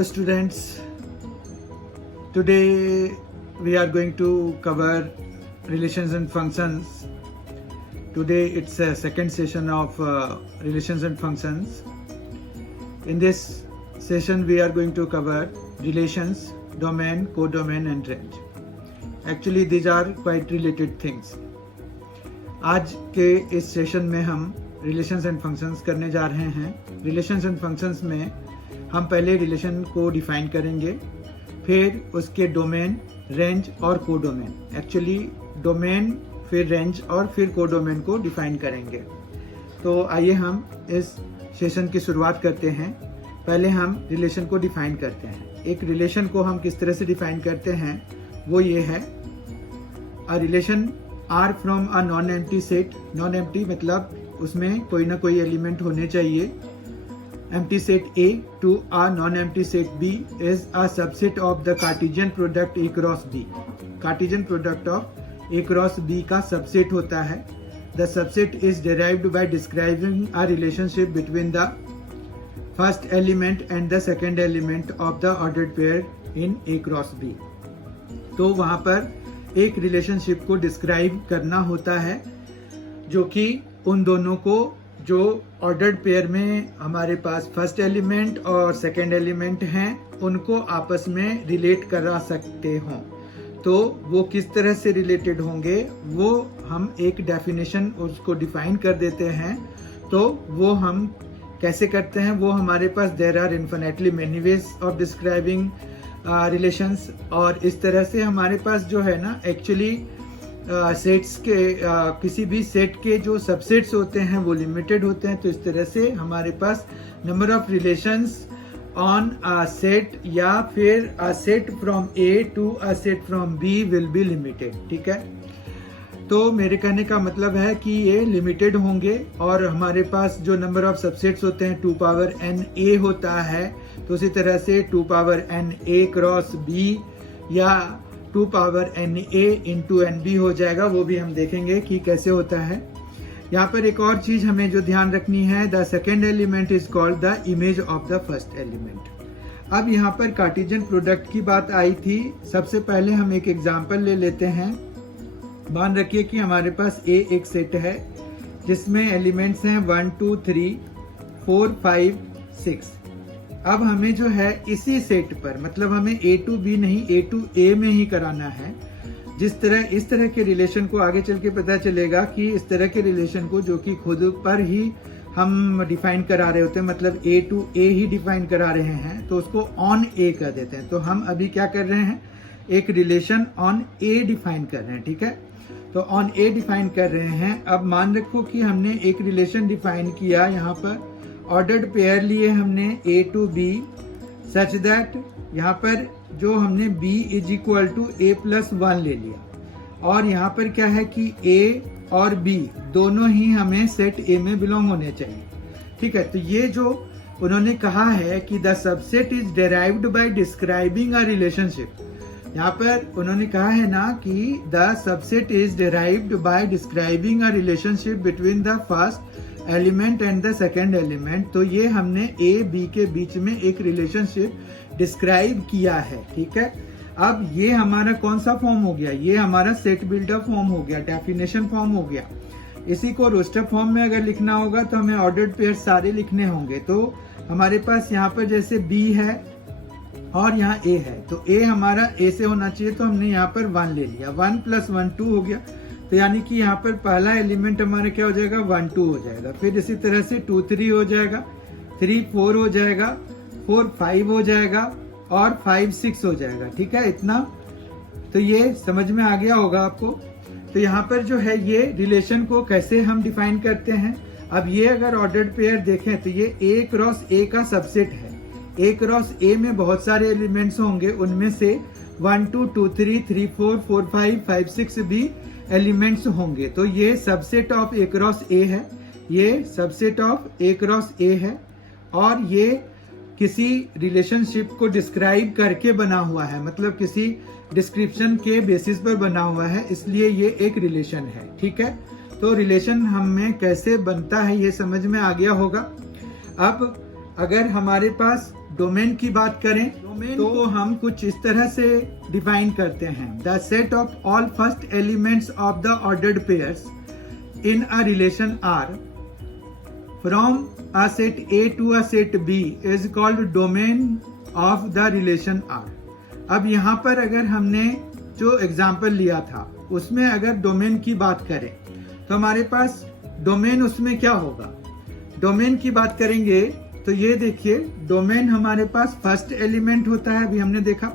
Hello students, today we are going to cover relations and functions. Today it's a second session of relations and functions. In this session we are going to cover relations, domain, codomain and range. Actually these are quite related things. आज के इस session में हम relations and functions करने जा रहे हैं. Relations and functions में हम पहले रिलेशन को डिफाइन करेंगे, फिर उसके डोमेन, रेंज और कोडोमेन. एक्चुअली डोमेन, फिर रेंज और फिर कोडोमेन को डिफाइन करेंगे. तो आइए हम इस सेशन की शुरुआत करते हैं. पहले हम रिलेशन को डिफाइन करते हैं. एक रिलेशन को हम किस तरह से डिफाइन करते हैं वो ये है, a relation R from a non empty set. Non empty मतलब उसमें कोई ना कोई एलिमेंट होने चाहिए. Empty set A to a non-empty set B is a subset of the Cartesian product A cross B. Cartesian product of A cross B का subset होता है. The subset is derived by describing a relationship between the first element and the second element of the ordered pair in A cross B. तो वहाँ पर एक relationship को describe करना होता है जो कि उन दोनों को, जो ऑर्डर्ड पेयर में हमारे पास फर्स्ट एलिमेंट और सेकंड एलिमेंट हैं, उनको आपस में रिलेट करा सकते हों. तो वो किस तरह से रिलेटेड होंगे वो हम एक डेफिनेशन उसको डिफाइन कर देते हैं. तो वो हम कैसे करते हैं, वो हमारे पास there are infinitely many ways of describing relations. और इस तरह से हमारे पास जो है ना, एक्चुअली सेट्स के किसी भी सेट के जो सबसेट्स होते हैं वो लिमिटेड होते हैं. तो इस तरह से हमारे पास number of relations on a set या फिर a set from A to a set from B will be limited. ठीक है, तो मेरे कहने का मतलब है कि ये लिमिटेड होंगे. और हमारे पास जो नंबर ऑफ सबसेट्स होते हैं 2 पावर n a होता है. तो उसी तरह से 2 power n a cross b या 2 power n a into n b हो जाएगा. वो भी हम देखेंगे कि कैसे होता है. यहाँ पर एक और चीज हमें जो ध्यान रखनी है, the second element is called the image of the first element. अब यहाँ पर कार्टेशियन प्रोडक्ट की बात आई थी. सबसे पहले हम एक एग्जांपल ले लेते हैं. मान रखिए कि हमारे पास A एक सेट है जिसमें एलिमेंट्स हैं 1 2 3 4 5 6. अब हमें जो है इसी सेट पर, मतलब हमें A to B नहीं A to A में ही कराना है. इस तरह के रिलेशन को आगे चल के पता चलेगा कि इस तरह के रिलेशन को जो कि खुद पर ही हम डिफाइन करा रहे होते हैं, मतलब A to A he define करा रहे हैं, तो उसको ऑन A कर देते हैं. तो हम अभी क्या कर रहे हैं, एक रिलेशन ऑन A डिफाइन कर रहे हैं. ठीक है, तो ऑन A डिफाइन कर रहे हैं. अब मान रखो कि हमने एक रिलेशन डिफाइन किया, यहाँ पर ऑर्डर्ड पेयर लिए हमने A to B such that यहाँ पर जो हमने B is equal to A+1 ले लिया. और यहाँ पर क्या है कि A और B दोनों ही हमें सेट A में बिलोंग होने चाहिए. ठीक है, तो ये जो उन्होंने कहा है कि the subset is derived by describing a relationship. यहाँ पर उन्होंने कहा है ना कि the subset is derived by describing a relationship between the first element and the second element. तो ये हमने A B के बीच में एक रिलेशनशिप डिस्क्राइब किया है. ठीक है, अब ये हमारा कौन सा फॉर्म हो गया, ये हमारा सेट बिल्डर फॉर्म हो गया, डेफिनेशन फॉर्म हो गया. इसी को रोस्टर फॉर्म में अगर लिखना होगा तो हमें ऑर्डर्ड पेयर सारे लिखने होंगे. तो हमारे पास यहाँ पर जैसे B है और यहाँ A है, तो A हमारा A से होना चाहिए, तो हमने यहाँ पर 1 ले लिया. 1 + 1 2 हो गया. तो यानी कि यहाँ पर पहला एलिमेंट हमारा क्या हो जाएगा, 1 2 हो जाएगा. फिर इसी तरह से 2 3 हो जाएगा, 3 4 हो जाएगा, 4 5 हो जाएगा और 5 6 हो जाएगा. ठीक है, इतना तो ये समझ में आ गया होगा आपको. तो यहाँ पर जो है ये रिलेशन को कैसे हम डिफाइन करते हैं. अब ये अगर ऑर्डर्ड पेयर देखें तो ये A क्रॉस A का सबसेट है. A क्रॉस A में बहुत सारे एलिमेंट्स होंगे, उनमें से 1 2 2 3 3 4 4 5 5 6 भी एलिमेंट्स होंगे. तो ये subset of A cross A है, ये subset of A cross A है. और ये किसी रिलेशनशिप को डिस्क्राइब करके बना हुआ है, मतलब किसी डिस्क्रिप्शन के बेसिस पर बना हुआ है, इसलिए ये एक रिलेशन है. ठीक है, तो रिलेशन हमें कैसे बनता है ये समझ में आ गया होगा. अब अगर हमारे पास डोमेन की बात करें, डोमेन को हम कुछ इस तरह से डिफाइन करते हैं, the set of all first elements of the ordered pairs in a relation R from a set A to a set B is called domain of the relation R. अब यहाँ पर अगर हमने जो एग्जाम्पल लिया था उसमें अगर डोमेन की बात करें तो हमारे पास डोमेन उसमें क्या होगा, डोमेन की बात करेंगे तो ये देखिए डोमेन हमारे पास फर्स्ट एलिमेंट होता है, अभी हमने देखा,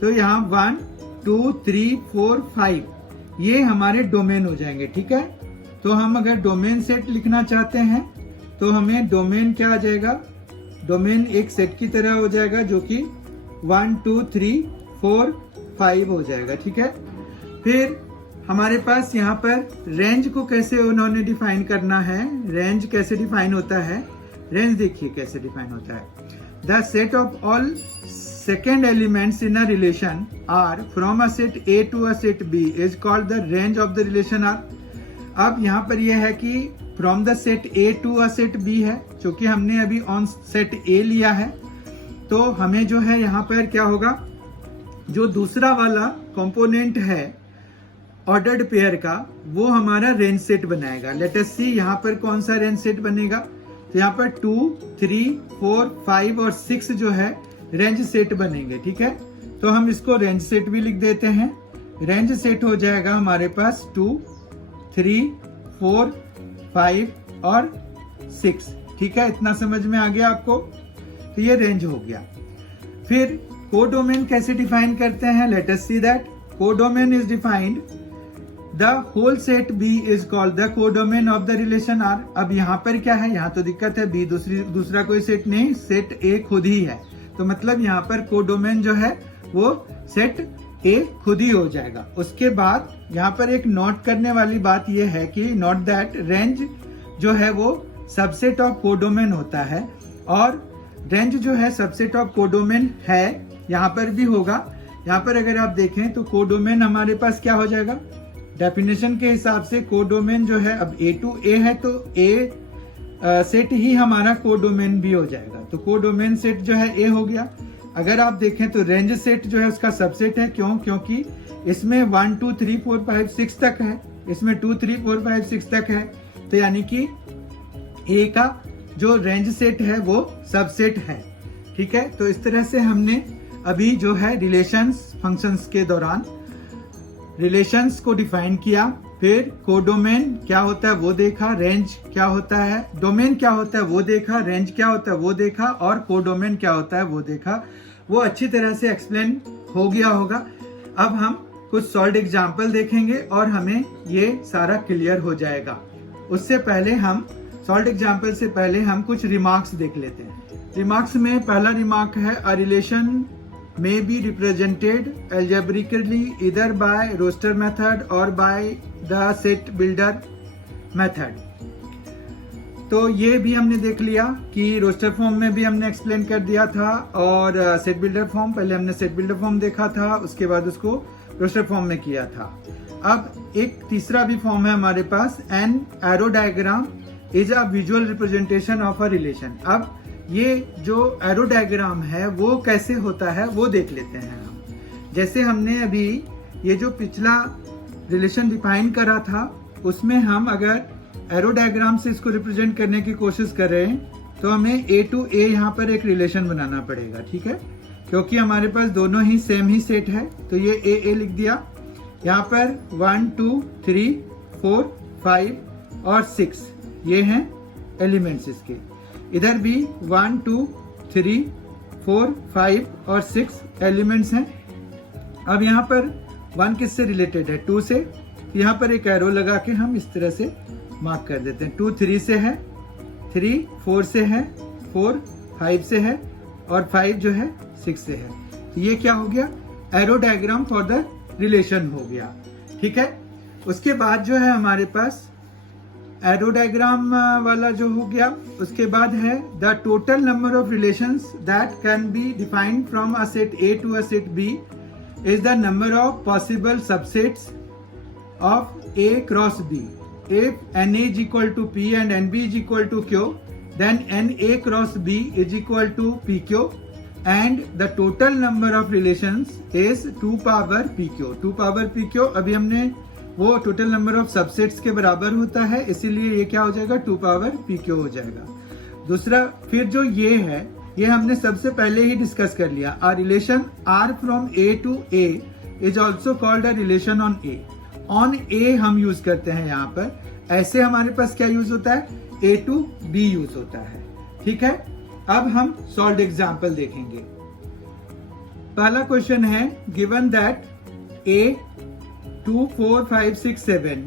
तो यहाँ 1 2 3 4 5 ये हमारे डोमेन हो जाएंगे। ठीक है, तो हम अगर डोमेन सेट लिखना चाहते हैं तो हमें डोमेन क्या आ जाएगा, डोमेन एक सेट की तरह हो जाएगा जो कि 1 2 3 4 5 हो जाएगा। ठीक है, फिर हमारे पास यहाँ पर रेंज को कैसे उन्होंने डिफाइन करना है, रेंज कैसे डिफाइन होता है, रेंज देखिए कैसे डिफाइन होता है, the set of all second elements in a relation R from a set A to a set B is called the range of the relation R. अब यहाँ पर यह है कि from the set A to a set B है, क्योंकि हमने अभी ऑन सेट ए लिया है, तो हमें जो है यहाँ पर क्या होगा, जो दूसरा वाला कंपोनेंट है ऑर्डर्ड पेयर का वो हमारा रेंज सेट बनाएगा। लेट अस सी यहाँ पर कौन सा रेंज सेट बनेगा, तो यहाँ पर 2 3 4 5 और 6 जो है रेंज सेट बनेंगे। ठीक है, तो हम इसको रेंज सेट भी लिख देते हैं, रेंज सेट हो जाएगा हमारे पास 2 3 4 5 और 6। ठीक है, इतना समझ में आ गया आपको, तो ये रेंज हो गया। फिर कोडोमेन कैसे डिफाइन करते हैं, let us see that codomain is defined the whole set B is called the codomain of the relation R। अब यहाँ पर क्या है, यहाँ तो दिक्कत है, B दूसरा कोई सेट नहीं, सेट A खुद ही है, तो मतलब यहाँ पर कोडोमेन जो है वो सेट A खुद ही हो जाएगा। उसके बाद यहाँ पर एक नोट करने वाली बात यह है कि नोट दैट रेंज जो है वो सबसेट ऑफ कोडोमेन होता है, और रेंज जो है सबसेट ऑफ कोडोमेन है, यहाँ पर भी होगा। यहाँ पर अगर आप देखें तो कोडोमेन हमारे पास क्या हो जाएगा, डेफिनेशन के हिसाब से कोडोमेन जो है, अब A टू A है तो A सेट ही हमारा कोडोमेन भी हो जाएगा, तो कोडोमेन सेट जो है A हो गया। अगर आप देखें तो रेंज सेट जो है उसका सबसेट है, क्यों, क्योंकि इसमें 1 2 3 4 5 6 तक है, इसमें 2 3 4 5 6 तक है, तो यानी कि A का जो रेंज सेट है वो सबसेट है। ठीक है, तो इस तरह से हमने अभी जो है रिलेशंस फंक्शंस के दौरान रिलेशंस को डिफाइन किया, फिर कोडोमेन क्या होता है वो देखा, रेंज क्या होता है, डोमेन क्या होता है वो देखा, रेंज क्या होता है वो देखा, और कोडोमेन क्या होता है वो देखा। वो अच्छी तरह से एक्सप्लेन हो गया होगा। अब हम कुछ सॉल्व्ड एग्जाम्पल देखेंगे और हमें ये सारा क्लियर हो जाएगा। उससे पहले हम सॉल्व्ड एग्जाम्पल से पहले हम कुछ रिमार्क्स देख लेते हैं। रिमार्क्स में पहला रिमार्क है, a relation may be represented algebraically either by roster method or by the set builder method। तो ये भी हमने देख लिया कि रोस्टर फॉर्म में भी हमने एक्सप्लेन कर दिया था, और सेट बिल्डर फॉर्म, पहले हमने सेट बिल्डर फॉर्म देखा था, उसके बाद उसको रोस्टर फॉर्म में किया था। अब एक तीसरा भी फॉर्म है हमारे पास, an arrow diagram is a visual representation of a relation. अब ये जो एरो डायग्राम है वो कैसे होता है वो देख लेते हैं हम। जैसे हमने अभी ये जो पिछला रिलेशन डिफाइन करा था उसमें हम अगर एरो डायग्राम से इसको रिप्रेजेंट करने की कोशिश करें तो हमें A टू A यहाँ पर एक रिलेशन बनाना पड़ेगा। ठीक है, क्योंकि हमारे पास दोनों ही सेम ही सेट है, तो ये A लिख दिया। यहाँ पर 1 2 3 4 5 और 6 ये हैं एलिमेंट्स इसके, इधर भी 1 2 3 4 5 और 6 एलिमेंट्स हैं। अब यहाँ पर 1 किससे रिलेटेड है, 2 से, यहाँ पर एक एरो लगा के हम इस तरह से मार्क कर देते हैं। 2 3 से है, 3 4 से है, 4 5 से है, और 5 जो है 6 से है। तो ये क्या हो गया, arrow diagram for the relation हो गया। ठीक है, उसके बाद जो है हमारे पास एरो डायग्राम वाला जो हो गया, उसके बाद है the total number of relations that can be defined from a set A to a set B is the number of possible subsets of A cross B। If NA is equal to P and NB is equal to Q, then NA cross B is equal to PQ। and the total number of relations is 2 power pq. 2 power pq अभी हमने वो total number of subsets के बराबर होता है, इसीलिए ये क्या हो जाएगा 2 पावर pq हो जाएगा। दूसरा फिर जो ये है, ये हमने सबसे पहले ही डिस्कस कर लिया। A relation r from a to a is also called a relation on a। On a हम यूज करते हैं यहाँ पर, ऐसे हमारे पास क्या यूज होता है, a टू b यूज होता है। ठीक है, अब हम सॉल्व एग्जाम्पल देखेंगे। पहला क्वेश्चन है given that a 2 4 5 6 7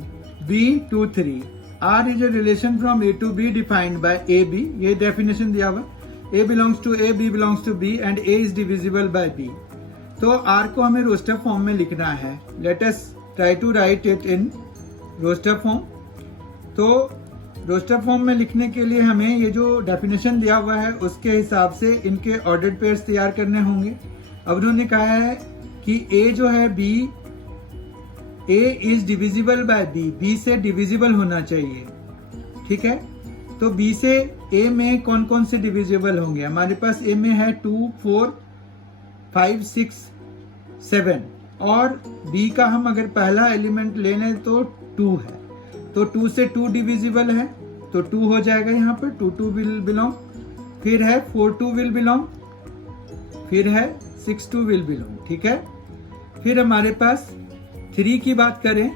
b 2 3 r is a relation from a to b defined by a b। ये डेफिनेशन दिया हुआ, a belongs to a, b belongs to b and a is divisible by b। तो r को हमें roster form में लिखना है। Let us try to write it in roster form. तो रोस्टर फॉर्म में लिखने के लिए हमें ये जो डेफिनेशन दिया हुआ है उसके हिसाब से इनके ऑर्डर्ड पेयर्स तैयार करने होंगे। अब उन्होंने कहा है कि a जो है b, a is divisible by b, b से डिविजिबल होना चाहिए। ठीक है, तो b से a में कौन कौन से डिविजिबल होंगे, हमारे पास a में है 2 4 5 6 7 और b का हम अगर पहला एलिमेंट ले लें तो 2 है, तो 2 से 2 डिविजिबल है तो 2 हो जाएगा यहाँ पर, 2 2 विल बिलोंग, फिर है 4 2 विल बिलोंग, फिर है 6 2 विल बिलोंग। ठीक है, फिर हमारे पास 3 की बात करें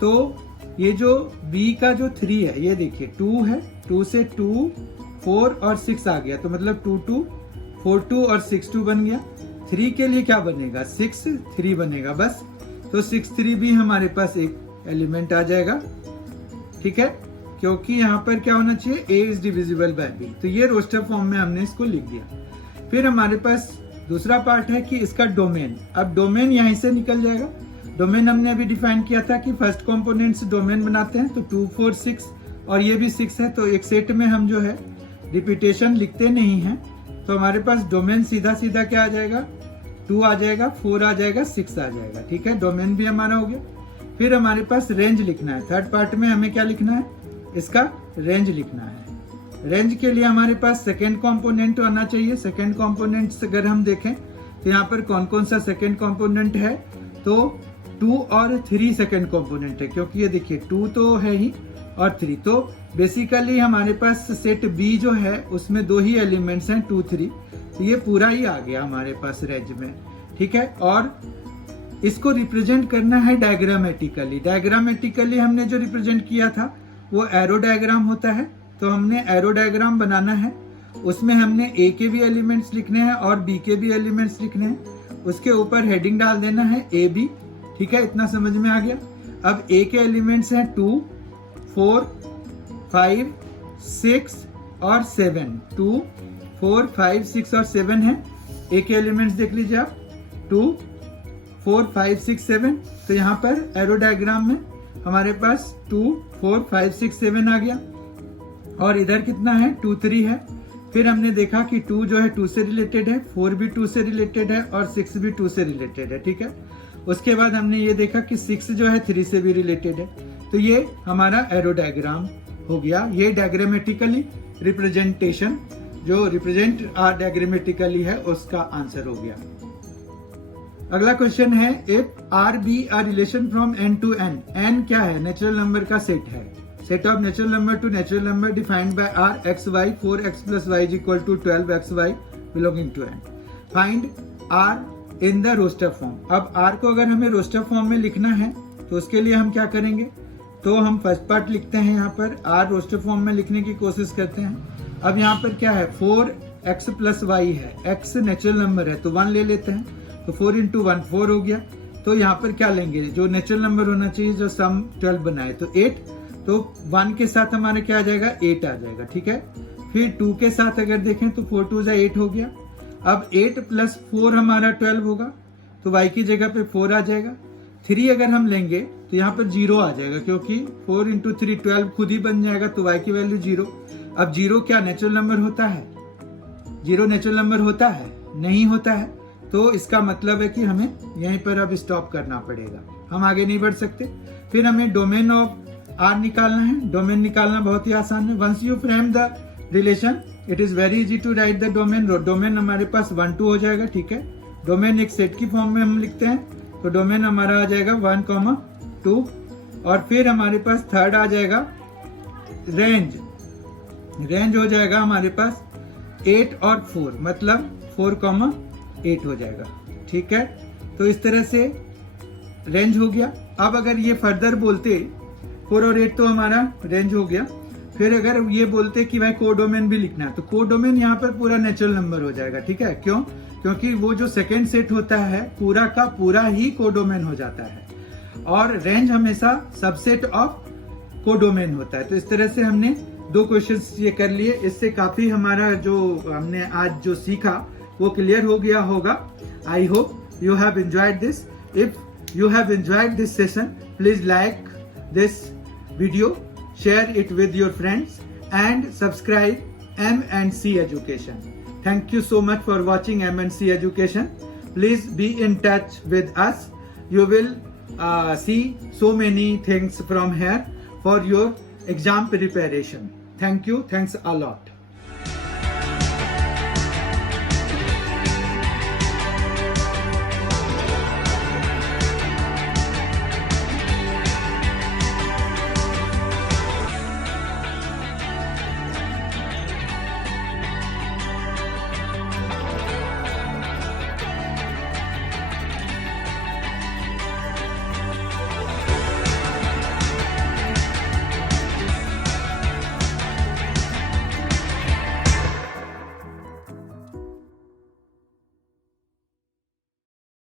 तो ये जो b का जो 3 है, ये देखिए 2 है, 2 से 2 4 और 6 आ गया, तो मतलब 2 2 4 2 और 6 2 बन गया। 3 के लिए क्या बनेगा, 6 3 बनेगा बस, तो 6 3 भी हमारे पास एक एलिमेंट आ जाएगा। ठीक है, क्योंकि यहाँ पर क्या होना चाहिए, a is divisible by b, तो ये रोस्टर फॉर्म में हमने इसको लिख दिया। फिर हमारे पास दूसरा पार्ट है कि इसका डोमेन। अब डोमेन यहीं से निकल जाएगा। डोमेन हमने अभी डिफाइन किया था कि फर्स्ट कंपोनेंट्स डोमेन बनाते हैं, तो 2 4 6 और ये भी 6 है, तो एक सेट में हम जो है रिपीटेशन लिखते नहीं है, तो हमारे पास डोमेन सीधा सीधा क्या आ जाएगा, 2 आ जाएगा, 4 आ जाएगा, 6 आ जाएगा। ठीक है, डोमेन भी हमारा हो गया। फिर हमारे पास रेंज लिखना है। थर्ड पार्ट में हमें क्या लिखना है, इसका रेंज लिखना है। रेंज के लिए हमारे पास सेकेंड कंपोनेंट आना चाहिए। सेकेंड कंपोनेंट अगर हम देखें तो यहाँ पर कौन कौन सा सेकेंड कंपोनेंट है, तो 2 और 3 सेकेंड कंपोनेंट है, क्योंकि ये देखिए 2 तो है ही और 3, तो बेसिकली हमारे पास सेट बी जो है उसमें 2 ही एलिमेंट्स हैं, 2 3, तो ये पूरा ही आ गया हमारे पास रेंज में। ठीक है, और इसको रिप्रेजेंट करना है डायग्रामेटिकली। डायग्रामेटिकली हमने जो रिप्रेजेंट किया था वो एरो डायग्राम होता है, तो हमने एरो डायग्राम बनाना है। उसमें हमने ए के भी एलिमेंट्स लिखने हैं और बी के भी एलिमेंट्स लिखने हैं। उसके ऊपर हेडिंग डाल देना है ए बी। ठीक है, इतना समझ में आ गया। अब ए के एलिमेंट्स हैं 2 4 5 6 और 7। 2 4 5 6 और 7 है। ए के एलिमेंट्स देख लीजिए आप, 2 4 5 6 7, तो यहाँ पर एरो डायग्राम में हमारे पास 2 4 5 6 7 आ गया, और इधर कितना है, 2 3 है। फिर हमने देखा कि 2 जो है 2 से रिलेटेड है, 4 भी 2 से रिलेटेड है और 6 भी 2 से रिलेटेड है। ठीक है, उसके बाद हमने ये देखा कि 6 जो है 3 से भी रिलेटेड है, तो ये हमारा एरो डायग्राम हो गया। ये डायग्रामेटिकली रिप्रेजेंटेशन जो रिप्रेजेंट डायग्रामेटिकली है उसका आंसर हो गया। अगला क्वेश्चन है, if R be R relation from N to N. N क्या है, नेचुरल नंबर का सेट है। Set of natural number to natural number defined by R x y 4x + y is equal to 12xy belonging to N. Find R in the roster form. अब R को अगर हमें roster form में लिखना है तो उसके लिए हम क्या करेंगे, तो हम फर्स्ट पार्ट लिखते हैं। यहाँ पर आर रोस्टर फॉर्म में लिखने की कोशिश करते हैं। अब यहाँ पर क्या है, 4x + y है, x नेचुरल नंबर है तो 1 ले लेते हैं, तो 4 × 1 4 हो गया। तो यहाँ पर क्या लेंगे, जो नेचुरल नंबर होना चाहिए जो सम 12 बनाए, तो 8, तो 1 के साथ हमारे क्या आ जाएगा, 8 आ जाएगा। ठीक है, फिर 2 के साथ अगर देखें तो 4 2 = 8 हो गया। अब 8 + 4 हमारा 12 होगा, तो y की जगह पे 4 आ जाएगा। 3 अगर हम लेंगे तो यहाँ पर 0 आ जाएगा, क्योंकि 4 × 3 12 खुद ही बन जाएगा, तो y की वैल्यू 0। अब 0 क्या नेचुरल नंबर होता है, 0 नेचुरल नंबर होता है, नहीं होता है, तो इसका मतलब है कि हमें यहीं पर अब स्टॉप करना पड़ेगा, हम आगे नहीं बढ़ सकते। फिर हमें डोमेन ऑफ आर निकालना है। डोमेन निकालना बहुत ही आसान है। Once you frame the relation it is very easy to write the domain. Domain हमारे पास 1 2 हो जाएगा. ठीक है, डोमेन एक सेट की फॉर्म में हम लिखते हैं, तो डोमेन हमारा आ जाएगा 1 2. और फिर हमारे पास थर्ड आ जाएगा रेंज. रेंज हो जाएगा हमारे पास 8 और 4, मतलब 4 8 हो जाएगा. ठीक है, तो इस तरह से रेंज हो गया. अब अगर ये फर्दर बोलते 4 और 8 तो हमारा रेंज हो गया. फिर अगर ये बोलते कि भाई कोडोमेन भी लिखना है, तो कोडोमेन यहाँ पर पूरा नेचुरल नंबर हो जाएगा. ठीक है, क्यों? क्योंकि वो जो सेकेंड सेट होता है पूरा का पूरा ही कोडोमेन हो जाता है, और रेंज हमेशा सबसेट ऑफ कोडोमेन होता है. तो इस तरह से हमने 2 क्वेश्चंस ये कर लिए. इससे काफी हमारा जो हमने आज जो सीखा वो क्लियर हो गया होगा. I hope you have enjoyed this. If you have enjoyed this session, please like this video, share it with your friends, and subscribe M&C Education. Thank you so much for watching M&C Education. Please be in touch with us. You will see so many things from here for your exam preparation. Thank you. Thanks a lot.